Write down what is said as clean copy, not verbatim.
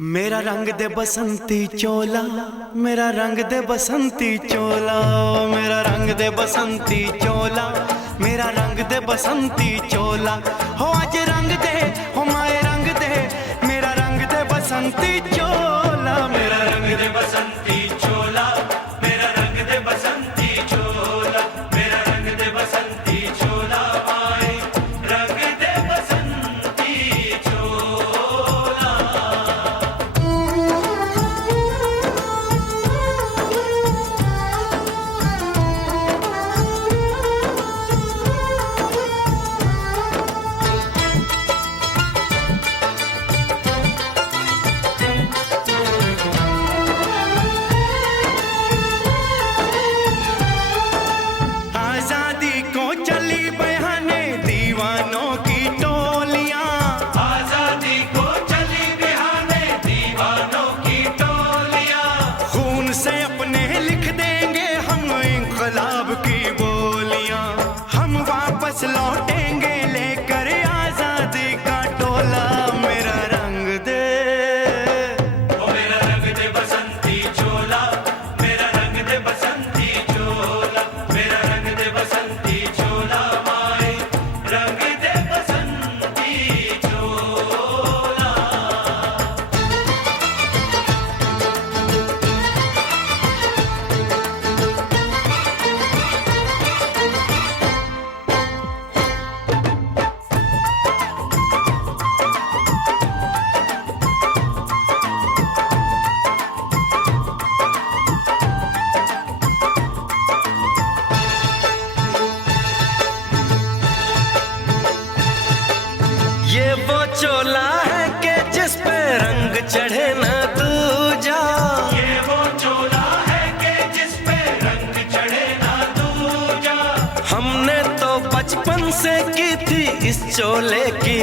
मेरा रंग दे बसंती चोला, मेरा रंग दे बसंती चोला, मेरा रंग दे बसंती चोला, मेरा रंग दे बसंती चोला। हो आज रंग दे, हो माए रंग दे, मेरा रंग दे बसंती चोला, मेरा रंग दे बसंती चोला, मेरा रंग दे बसंती चोला, मेरा रंग दे बसंती चोला, माए रंग दे बसंती चोला। आजादी को चली बहाने दीवानों की टोलियां, आजादी को चली बहाने दीवानों की टोलियां। खून से अपने लिख देंगे हम इंकलाब की बोलियां। हम वापस लौटेंगे लेकर आजादी का टोला, मेरा रंग दे, ओ मेरा रंग दे बसंती चोला, मेरा रंग दे बसंती चोला, मेरा रंग दे बसंती चोला, माए रंग दे बसंती चोला। ये वो चोला है कि जिस पे रंग चढ़े ना दूजा। ये वो चोला है कि जिस पे रंग चढ़े ना दूजा। हमने तो बचपन से की थी इस चोले की